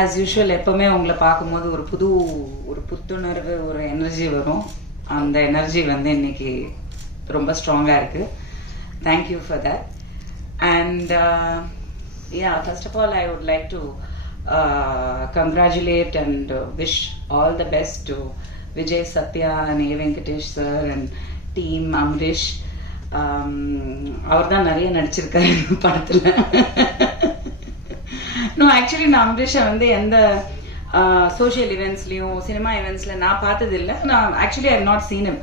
as usual எப்போவுமே உங்களை பார்க்கும்போது ஒரு புது ஒரு புத்துணர்வு ஒரு எனர்ஜி வரும் அந்த எனர்ஜி வந்து இன்னைக்கு ரொம்ப ஸ்ட்ராங்காக இருக்குது thank you for that and yeah first of all I would like to congratulate and wish all the best to Vijay Sathya and A Venkatesh sir and team Amrish அவர் தான் நிறைய நடிச்சிருக்காரு படத்தில் நோ ஆக்சுவலி நான் அம்ரிஷா வந்து எந்த social இவெண்ட்ஸ்லையும் cinema இவெண்ட்ஸில் நான் பார்த்தது இல்லை நான் ஆக்சுவலி ஐ நாட் சீனம்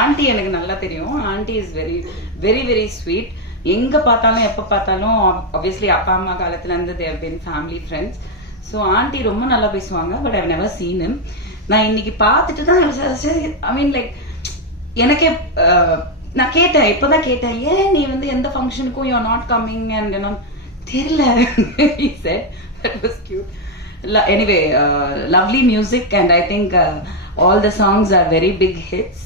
ஆண்டி எனக்கு நல்லா தெரியும் aunty is very very very sweet எங்கே பார்த்தாலும் எப்போ பார்த்தாலும் ஆப்வியஸ்லி அப்பா அம்மா காலத்துலேருந்து they've been family friends so aunty ரொம்ப நல்லா பேசுவாங்க பட் ஐ நெவர் சீனம் நான் இன்னைக்கு பார்த்துட்டு தான் ஐ மீன் லைக் எனக்கே நான் கேட்டேன் இப்போதான் கேட்டேன் ஏன் நீ வந்து எந்த ஃபங்க்ஷனுக்கும் you are not coming and என்ன தெரியல anyway lovely music and I think all the songs are very big hits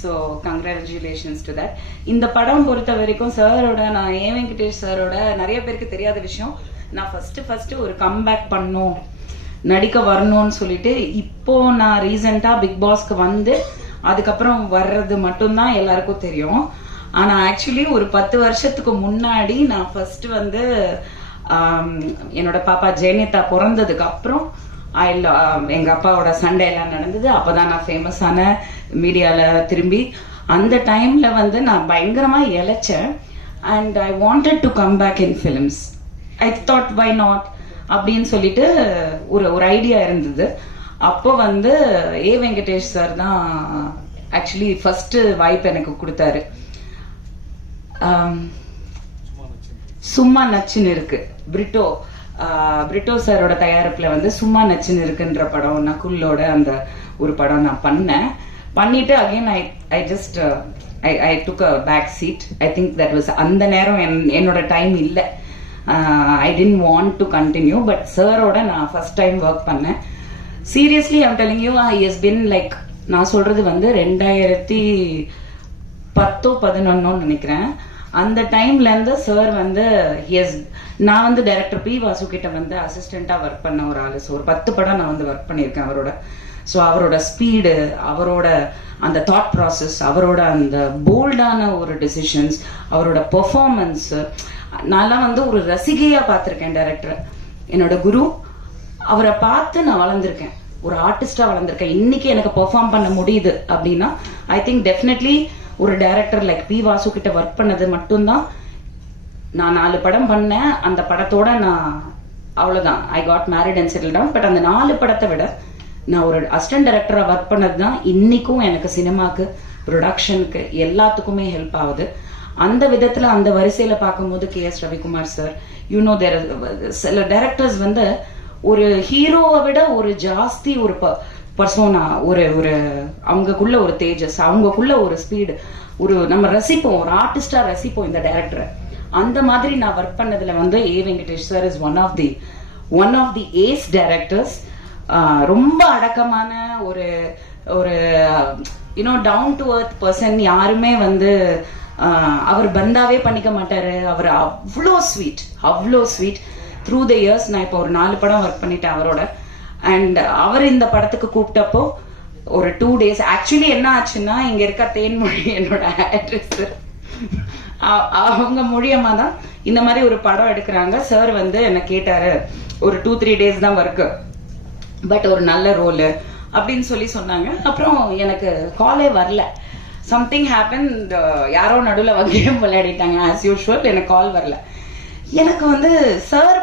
so congratulations to that இந்த படம் பொறுத்த வரைக்கும் சாரோட நான் ஏ வெங்கடேஷ் சாரோட நிறைய பேருக்கு தெரியாத விஷயம் நான் ஃபஸ்ட்டு ஃபஸ்ட்டு ஒரு கம்பேக் பண்ணும் நடிக்க வரணும்னு சொல்லிட்டு இப்போ நான் ரீசெண்டாக பிக் பாஸ்க்கு வந்து அதுக்கப்புறம் வர்றது மட்டும்தான் எல்லாருக்கும் தெரியும் ஆனா ஆக்சுவலி ஒரு பத்து வருஷத்துக்கு முன்னாடி நான் ஃபர்ஸ்ட் வந்து என்னோட பாப்பா ஜெயனிதா பிறந்ததுக்கு அப்புறம் எங்க அப்பாவோட சண்டை எல்லாம் நடந்தது அப்பதான் நான் ஆன மீடியால திரும்பி அந்த டைம்ல வந்து நான் பயங்கரமா இழைச்சேன் and I wanted to come back in films I thought why not அப்படின்னு சொல்லிட்டு ஒரு ஒரு ஐடியா இருந்தது அப்போ வந்து ஏ வெங்கடேஷ் சார் தான் ஆக்சுவலி ஃபர்ஸ்ட் வாய்ப்பு எனக்கு கொடுத்தாரு சும்மா நச்சுன்னு இருக்கு பிரிட்டோ பிரிட்டோ சாரோட தயாரிப்பில் வந்து சும்மா நச்சுன்னு இருக்குன்ற படம் நகுல்லோட அந்த ஒரு படம் நான் பண்ணேன் பண்ணிட்டு again I I just I I took a back seat I think that was அந்த நேரம் என் என்னோட டைம் இல்லை I didn't want to continue but சாரோட நான் ஃபர்ஸ்ட் டைம் ஒர்க் பண்ணேன் seriously I'm telling you I is been like நான் சொல்கிறது வந்து ரெண்டாயிரத்தி பத்தோ பதினொன்னோன்னு நினைக்கிறேன் அந்த டைம்லேருந்து சார் வந்து எஸ் நான் வந்து டைரக்டர் பி வாசு கிட்ட வந்து அசிஸ்டண்ட்டாக ஒர்க் பண்ண ஒரு ஆள் ஸோ ஒரு பத்து படம் நான் வந்து ஒர்க் பண்ணியிருக்கேன் அவரோட ஸோ அவரோட ஸ்பீடு அவரோட அந்த தாட் ப்ராசஸ் அவரோட அந்த போல்டான ஒரு டிசிஷன்ஸ் அவரோட பெர்ஃபார்மன்ஸு நான்லாம் வந்து ஒரு ரசிகையாக பார்த்துருக்கேன் டேரக்டரை என்னோட குரு அவரை பார்த்து நான் வளர்ந்துருக்கேன் ஒரு ஆர்டிஸ்டாக வளர்ந்துருக்கேன் இன்னைக்கு எனக்கு பெர்ஃபார்ம் பண்ண முடியுது அப்படின்னா ஐ திங்க் டெஃபினெட்லி ஒரு டைரக்டர் லைக் பி வாசு கிட்ட ஒர்க் பண்ணது மட்டும்தான் நான் நாலு படம் பண்ணேன் அந்த படத்தோட நான் அவ்வளவுதான் I got married and settle down but அந்த நாலு படத்தை விட நான் ஒரு அசிஸ்டன்ட் டைரக்டரா ஒர்க் பண்ணது தான் இன்னைக்கும் எனக்கு சினிமாக்கு ப்ரொடக்ஷனுக்கு எல்லாத்துக்குமே ஹெல்ப் ஆகுது அந்த விதத்தில் அந்த வரிசையில் பார்க்கும்போது K S Ravikumar sir you know there சில டைரக்டர்ஸ் வந்து ஒரு ஹீரோவை விட ஒரு ஜாஸ்தி ஒரு ப பர்சோனா ஒரு ஒரு அவங்கக்குள்ள ஒரு தேஜஸ் அவங்கக்குள்ள ஒரு ஸ்பீடு ஒரு நம்ம ரசிப்போம் ஒரு ஆர்டிஸ்டா ரசிப்போம் இந்த டேரக்டர் அந்த மாதிரி நான் ஒர்க் பண்ணதுல வந்து A Venkatesh sir is one of the one of the ace directors ரொம்ப அடக்கமான ஒரு ஒரு you know down to earth person யாருமே வந்து அவர் பந்தாவே பண்ணிக்க மாட்டாரு அவர் அவ்வளோ ஸ்வீட் அவ்வளோ ஸ்வீட் த்ரூ த இயர்ஸ் நான் இப்போ ஒரு நாலு படம் ஒர்க் பண்ணிட்டேன் அவரோட அண்ட் அவர் இந்த படத்துக்கு கூப்பிட்டப்போ ஒரு டூ டேஸ் ஆக்சுவலி என்ன ஆச்சுன்னா இங்க இருக்க தேன்மொழி என்னோட அட்ரஸ் அவங்க மூலியமா தான் இந்த மாதிரி ஒரு படம் எடுக்கிறாங்க சார் வந்து என்ன கேட்டாரு ஒரு டூ த்ரீ டேஸ் தான் ஒர்க்கு பட் ஒரு நல்ல ரோலு அப்படின்னு சொல்லி சொன்னாங்க அப்புறம் எனக்கு காலே வரல சம்திங் ஹேப்பன் யாரோ நடுவில் வங்கியும் விளையாடிட்டாங்க ஆஸ் யூஷுவல் எனக்கு கால் வரல எனக்கு வந்து சார்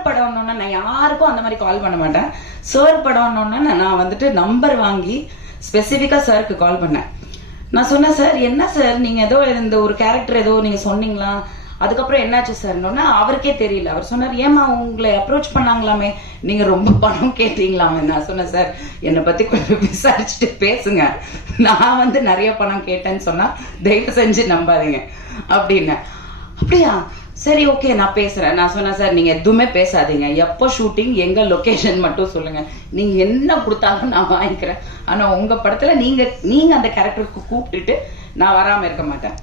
யாருக்கும் அந்த மாதிரி கால் பண்ண மாட்டேன் சார் படம்னு நான் வந்துட்டு நம்பர் வாங்கி ஸ்பெசிஃபிக்காக சாருக்கு கால் பண்ணேன் நான் சொன்னேன் சார் என்ன சார் நீங்கள் ஏதோ இந்த ஒரு கேரக்டர் ஏதோ நீங்கள் சொன்னீங்களா அதுக்கப்புறம் என்னாச்சு சார்னோன்னா அவருக்கே தெரியல அவர் சொன்னார் ஏமா உங்களை அப்ரோச் பண்ணாங்களாமே நீங்க ரொம்ப பணம் கேட்டீங்களாமே நான் சொன்னேன் சார் என்னை பத்தி கொஞ்சம் விசாரிச்சுட்டு பேசுங்க நான் வந்து நிறைய பணம் கேட்டேன்னு சொன்னா தயவு செஞ்சு நம்பாதீங்க அப்படின்னு அப்படியா சரி ஓகே நான் பேசுகிறேன் நான் சொன்னேன் சார் நீங்கள் எதுவுமே பேசாதீங்க எப்போ ஷூட்டிங் எங்கள் லொக்கேஷன் மட்டும் சொல்லுங்கள் நீங்கள் என்ன கொடுத்தாலும் நான் வாங்கிக்கிறேன் ஆனால் உங்கள் படத்தில் நீங்கள் நீங்கள் அந்த கேரக்டருக்கு கூப்பிட்டுட்டு நான் வராமல் இருக்க மாட்டேன்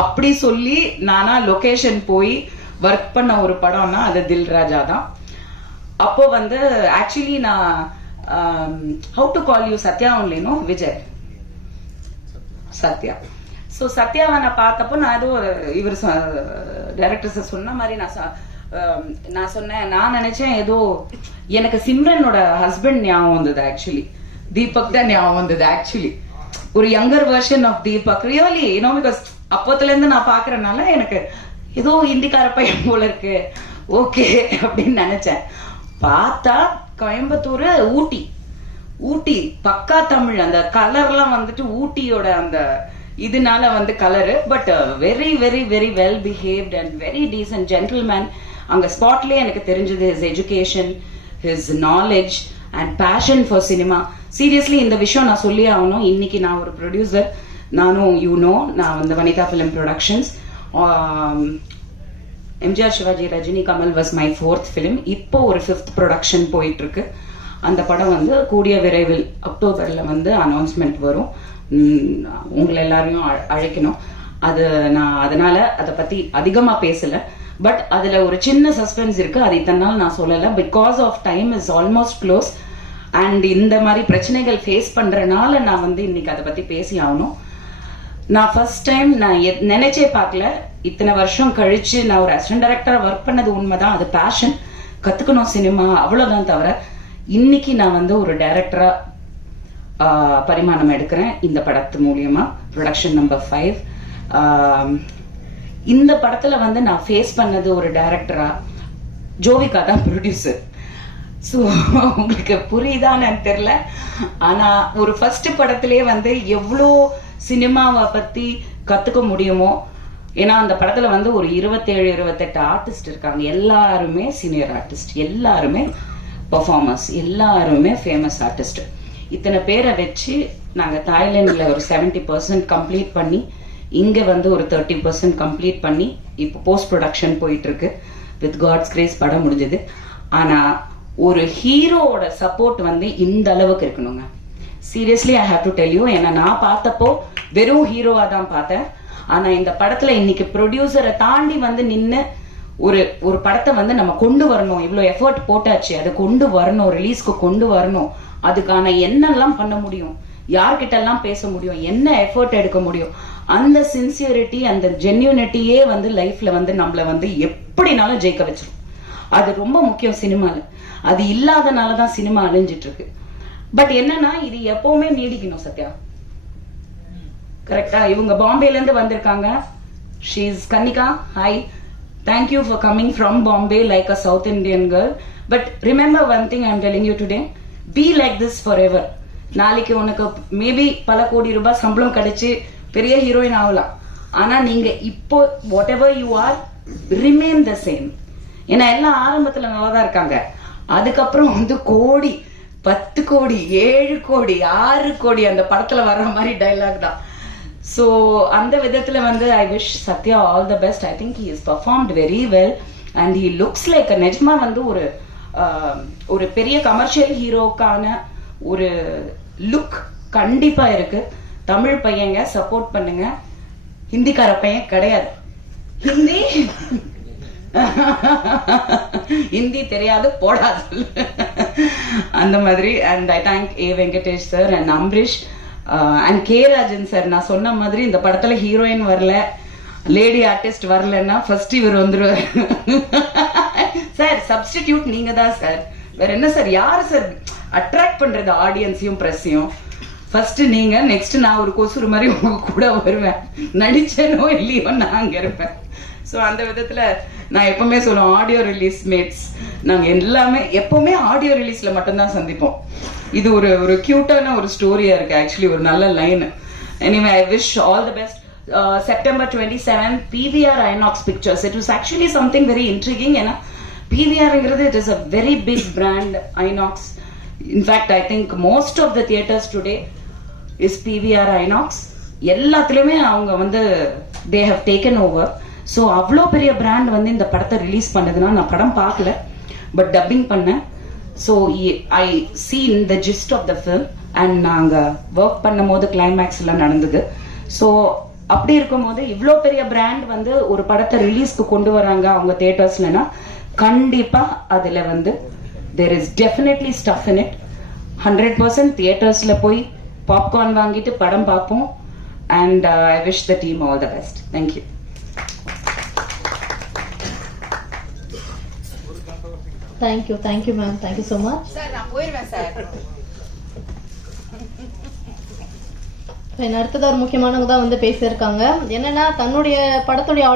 அப்படி சொல்லி நானா லொக்கேஷன் போய் ஒர்க் பண்ண ஒரு படம்னா அது தில்ராஜா தான் அப்போ வந்து ஆக்சுவலி நான் how to call you Sathya ஒன்லேனும் Vijay Sathya so சத்யாவை நான் பார்த்தப்போ நான் ஏதோ ஒரு இவர் டைரக்டர்ஸை சொன்ன மாதிரி நான் um, நான் சொன்னேன் நான் நினைச்சேன் ஏதோ எனக்கு சிம்ரனோட ஹஸ்பண்ட் ஞாபகம் வந்தது ஆக்சுவலி தீபக் தான் ஞாபகம் வந்தது ஆக்சுவலி ஒரு younger version of Deepak really ஏனோ பிகாஸ் அப்போத்துல இருந்து நான் பாக்குறதுனால எனக்கு ஏதோ இந்திக்கார பையன் போல இருக்கு ஓகே அப்படின்னு நினைச்சேன் பார்த்தா கோயம்புத்தூர் ஊட்டி ஊட்டி பக்கா தமிழ் அந்த கலர்லாம் வந்துட்டு ஊட்டியோட அந்த இதனால வந்து colour but very very very well behaved and very decent gentleman அங்கே ஸ்பாட்லயே எனக்கு தெரிஞ்சது his education his knowledge and passion for cinema seriously இந்த விஷயம் நான் சொல்லி ஆகணும் இன்னைக்கு நான் ஒரு ப்ரொடியூசர் நானும் நோ நான் வந்து Vanitha Film Productions MGR Sivaji Rajini Kamal was my fourth film இப்போ ஒரு ஃபிஃப்த் ப்ரொடக்ஷன் போயிட்டுருக்கு அந்த படம் வந்து கூடிய விரைவில் அக்டோபர்ல வந்து அனௌன்ஸ்மெண்ட் வரும் உங்களை எல்லாரையும் அழைக்கணும் அது நான் அதனால அதை பற்றி அதிகமாக பேசலை பட் அதில் ஒரு சின்ன சஸ்பென்ஸ் இருக்குது அது இத்தனை நாள் நான் சொல்லலை because of time is almost close and இந்த மாதிரி பிரச்சனைகள் ஃபேஸ் பண்ணுறனால நான் வந்து இன்னைக்கு அதை பற்றி பேசி ஆகணும் நான் ஃபர்ஸ்ட் டைம் நான் நினைச்சே பார்க்கல இத்தனை வருஷம் கழிச்சு நான் ஒரு அசிஸ்டன்ட் டைரக்டராக ஒர்க் பண்ணது உண்மைதான் அது பேஷன் கற்றுக்கணும் சினிமா அவ்வளோதான் தவிர இன்னைக்கு நான் வந்து ஒரு டைரக்டராக பரிமாணம் எடுக்கிறேன் இந்த படத்து மூலியமா ப்ரொடக்ஷன் நம்பர் ஃபைவ் இந்த படத்தில் வந்து நான் ஃபேஸ் பண்ணது ஒரு டைரக்டரா ஜோவிகா தான் ப்ரொடியூசர் ஸோ உங்களுக்கு புரியுதான்னு தெரில ஆனால் ஒரு ஃபர்ஸ்ட் படத்திலே வந்து எவ்வளோ சினிமாவை பற்றி கற்றுக்க முடியுமோ ஏன்னா அந்த படத்தில் வந்து ஒரு இருபத்தேழு இருபத்தெட்டு ஆர்டிஸ்ட் இருக்காங்க எல்லாருமே சீனியர் ஆர்டிஸ்ட் எல்லாருமே பர்ஃபார்மர்ஸ் எல்லாருமே ஃபேமஸ் ஆர்டிஸ்ட் இத்தனை பேரை வச்சு நாங்கள் தாய்லாண்டில் ஒரு செவன்டி பர்சன்ட் கம்ப்ளீட் பண்ணி இங்கே வந்து ஒரு தேர்ட்டி பர்சன்ட் கம்ப்ளீட் பண்ணி இப்போ போஸ்ட் ப்ரொடக்ஷன் போயிட்டுருக்கு வித் காட்ஸ் கிரேஸ் படம் முடிஞ்சது ஆனால் ஒரு ஹீரோவோட சப்போர்ட் வந்து இந்த அளவுக்கு இருக்கணுங்க seriously I have to tell you ஏன்னா நான் பார்த்தப்போ வெறும் ஹீரோவாக தான் பார்த்தேன் ஆனால் இந்த படத்தில் இன்னைக்கு ப்ரொடியூசரை தாண்டி வந்து நின்று ஒரு ஒரு படத்தை வந்து நம்ம கொண்டு வரணும் இவ்வளோ எஃபர்ட் போட்டாச்சு அதை கொண்டு வரணும் ரிலீஸ்க்கு கொண்டு வரணும் அதுக்கான என்னெல்லாம் பண்ண முடியும் யார்கிட்ட எல்லாம் பேச முடியும் என்ன எஃபர்ட் எடுக்க முடியும் அந்த சின்சியரிட்டி அந்த ஜென்யூனிட்டியே வந்து லைஃப்ல வந்து நம்மள வந்து எப்படினாலும் ஜெயிக்க வச்சிரும் அது ரொம்ப முக்கியம் சினிமால அது இல்லாதனால தான் சினிமா அழிஞ்சிட்டு இருக்கு பட் என்னன்னா இது எப்பவுமே நீடிக்கணும் சத்யா கரெக்டா இவங்க பாம்பேல இருந்து வந்திருக்காங்க she's Kannika hi thank you for coming from Bombay like a south Indian girl but remember one thing I am telling you today be like this forever நாளைக்கு உனக்கு மேபி பல கோடி ரூபாய் சம்பளம் கிடைச்சி பெரிய ஹீரோயின் ஆகலாம் ஆனா நீங்க இப்போ whatever you are remain the same ஏன்னா எல்லாம் ஆரம்பத்துல நல்லா தான் இருக்காங்க அதுக்கப்புறம் வந்து கோடி பத்து கோடி ஏழு கோடி ஆறு கோடி அந்த படத்துல வர்ற மாதிரி டைலாக் தான் ஸோ அந்த விதத்துல வந்து I wish Satya all the best I think he is performed very well and he looks like நிஜமா வந்து ஒரு ஒரு பெரிய கமர்ஷியல் ஹீரோக்கான ஒரு லுக் கண்டிப்பா இருக்கு தமிழ் பையங்க சப்போர்ட் பண்ணுங்க ஹிந்திக்கார பையன் கிடையாது ஹிந்தி ஹிந்தி தெரியாது போடாது அந்த மாதிரி and I thank A Venkatesh sir and Ambarish and K Rajan sir நான் சொன்ன மாதிரி இந்த படத்துல ஹீரோயின் வரல லேடி ஆர்டிஸ்ட் வரலன்னா ஃபர்ஸ்ட் இவர் வந்துருவார் சார் சப்ஸ்டிடியூட் நீங்க தான் சார் வேற என்ன சார் யாரு சார் அட்ராக்ட் பண்றது ஆடியன்ஸையும் பிரஸையும் ஃபர்ஸ்ட் நீங்க நெக்ஸ்ட் நான் ஒரு கொசுறு மாதிரி உங்க கூட வருவேன் நடிச்சேனோ இல்லையோ நான் அங்க இருப்பேன் ஸோ அந்த விதத்துல நான் எப்பவுமே சொல்லுவோம் ஆடியோ ரிலீஸ் மேட்ஸ் நாங்க எல்லாமே எப்பவுமே ஆடியோ ரிலீஸ்ல மட்டும்தான் சந்திப்போம் இது ஒரு ஒரு க்யூட்டான ஒரு ஸ்டோரியா இருக்கு ஆக்சுவலி ஒரு நல்ல line anyway I wish all the best September twenty seven PVR INOX pictures it was actually something very intriguing ஏன்னா பிவிஆர்ங்கிறது it is a very big brand INOX in fact I think most of the theatres today is PVR INOX எல்லாத்துலயுமே அவங்க வந்து they have taken over so அவ்வளோ பெரிய brand வந்து இந்த படத்தை release பண்ணதுன்னா நான் படம் பார்க்கல பட் டப்பிங் பண்ணேன் so I seen the gist of the film and நாங்கள் ஒர்க் பண்ணும் போது கிளைமேக்ஸ்லாம் நடந்தது ஸோ அப்படி இருக்கும் போது இவ்வளோ பெரிய பிராண்ட் வந்து ஒரு படத்தை ரிலீஸ்க்கு கொண்டு வராங்க அவங்க தேட்டர்ஸ்லன்னா கண்டிப்பா அதுல வந்து there is definitely stuff in it hundred percent தியேட்டர்ஸ்ல போய் பாப்கார்ன் வாங்கிட்டு படம் பார்ப்போம் and I wish the team all the best thank you thank you thank you ma'am thank you so much sir என்ன அடுத்தது ஒரு முக்கியமானவங்க தான் வந்து பேசியிருக்காங்க என்னன்னா தன்னுடைய படத்துடைய ஆடியோ